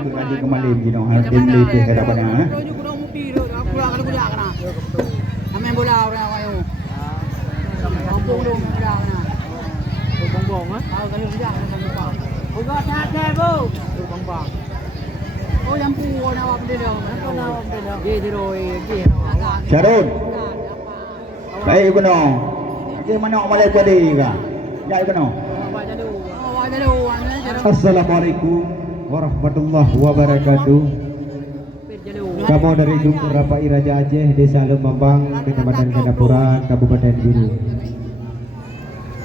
ke kaji kemalim gino hakim lipu ke dapat ha. Main bola orang kayu. Kampung dong bola na. Bong-bong ah. Tahu kali dia kan. Uga tate bu. Bong-bong. Oh yang pu na wap dia. Apa na wap dia? Ge diroi ge. Syarul. Baik kono. Ke mana malai jadi ka? Jai kono. Assalamualaikum warahmatullahi wabarakatuh. Kamu dari Dukur Rapai Raja Aceh, Desa Lembambang, Kecamatan Gandapuran, Kabupaten Biru.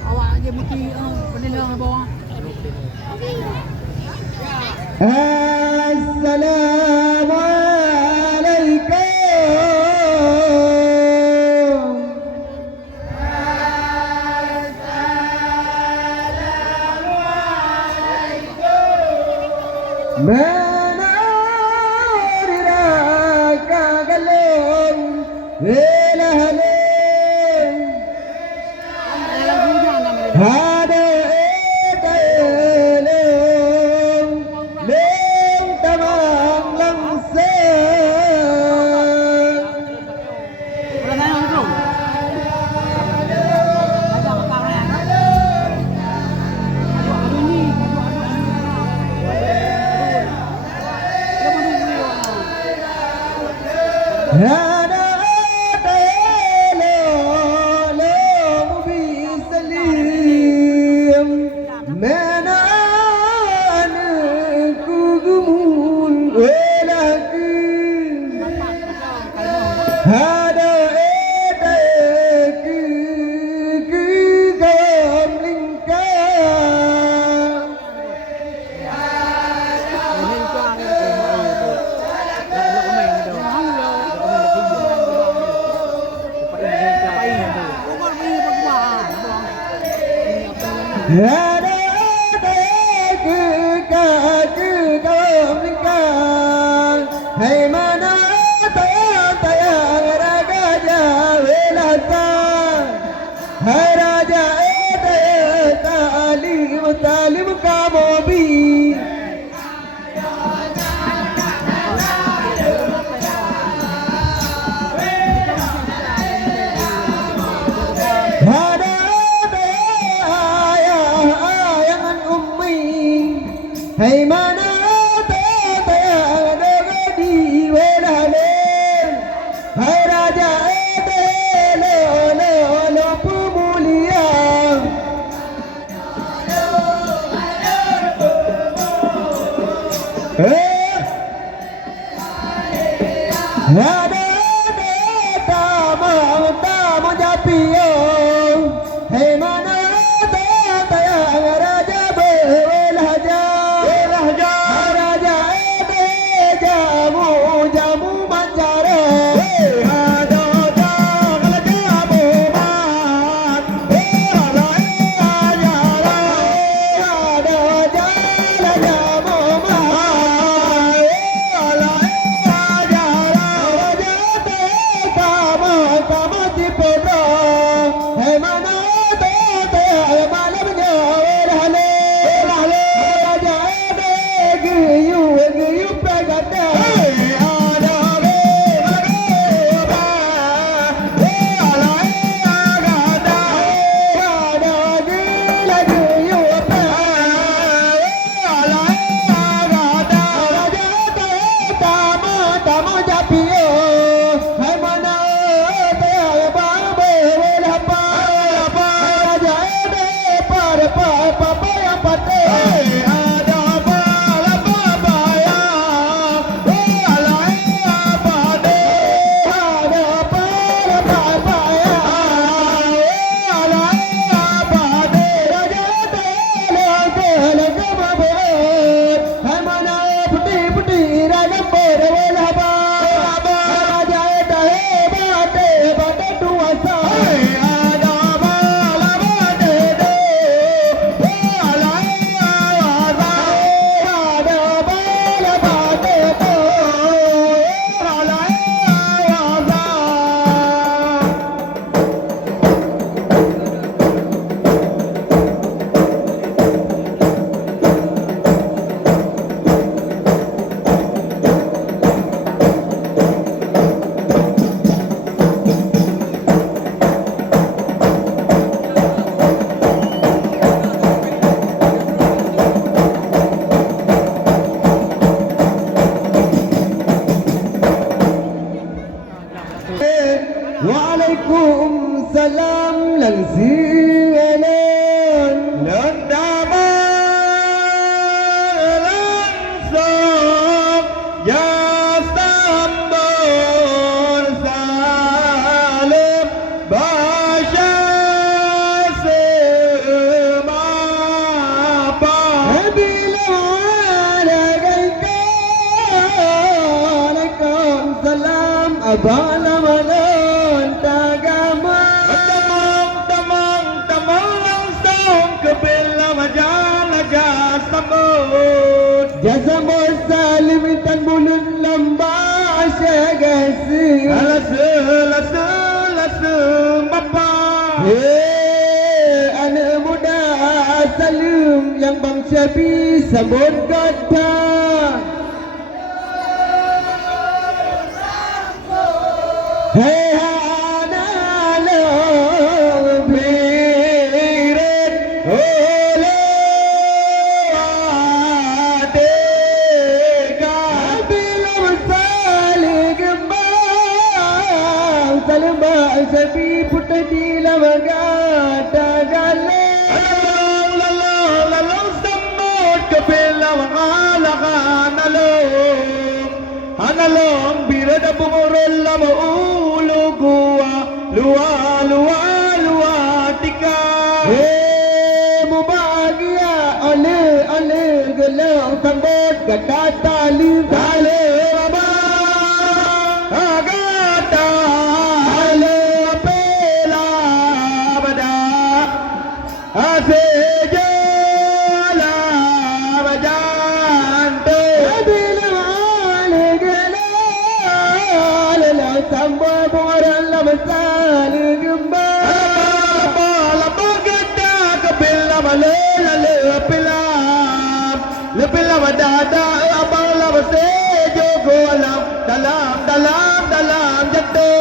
Awak aja mesti penilaian bawah. Assalamualaikum. Hey mana tata di welale, hai raja lo pemulia. Ada tamu japio, hey mana tata raja belaja. Waalaikumsalam langsung alon Lendama langsung ya sambut salim Basya semapa bila ada Waalaikumsalam abala malon tagama Tamang langsung ke bila majala jasambut Jasambut salim intan bulan lamba syagasi Lasu bapa anak muda salim yang bang Syabi sambut kata anak birit oleh adeka bila saling gembang salim bang Syabi putih di lamagata galang Lalang sambut ke bila mangalakan analong birada bumurol lama ulo gua lua tika mu bahagia oleh gelang sambut gata tali Tale baba agata ale pela bada aseja la bajante bila ale gelang la sambut orang lam saling gembang Bala bagada kapila malela lepila madada abala basejo golam dalam jatuh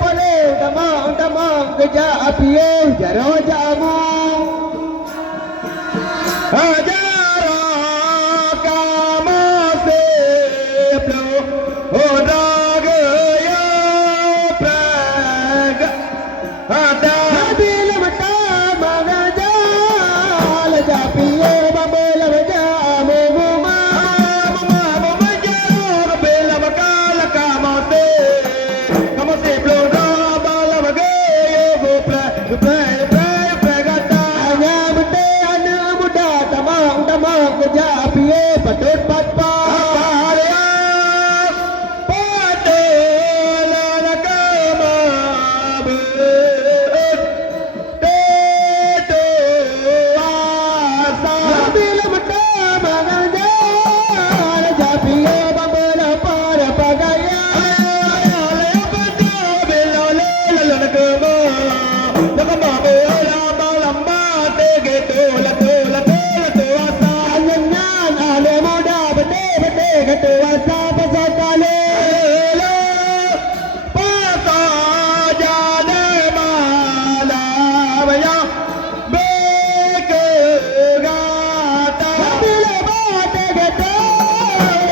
pole tamang kerja api jaro jamu Ajara kamu seplo odaga ya praga ada bila mata mangajal japiye babela jamu guma mama jaro bela bakala kamu seplo bala bagayo go praga hanya bete anak muda tamang kerja api patut patpa bila mata mangajal japiye babela para pagaya Anyan ale muda bete ketua sapa sakale bila bate gete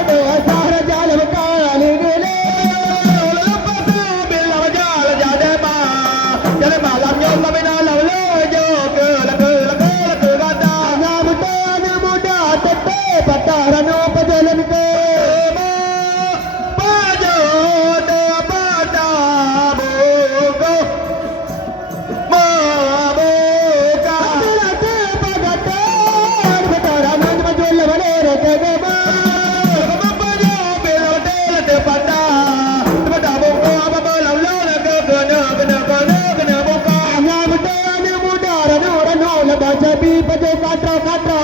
doa sahara jalan kali gele anak muda tete patarano pajalan ke bila te pagatan patarano majual valero ke gema anak muda rano lepas jabi pajo katra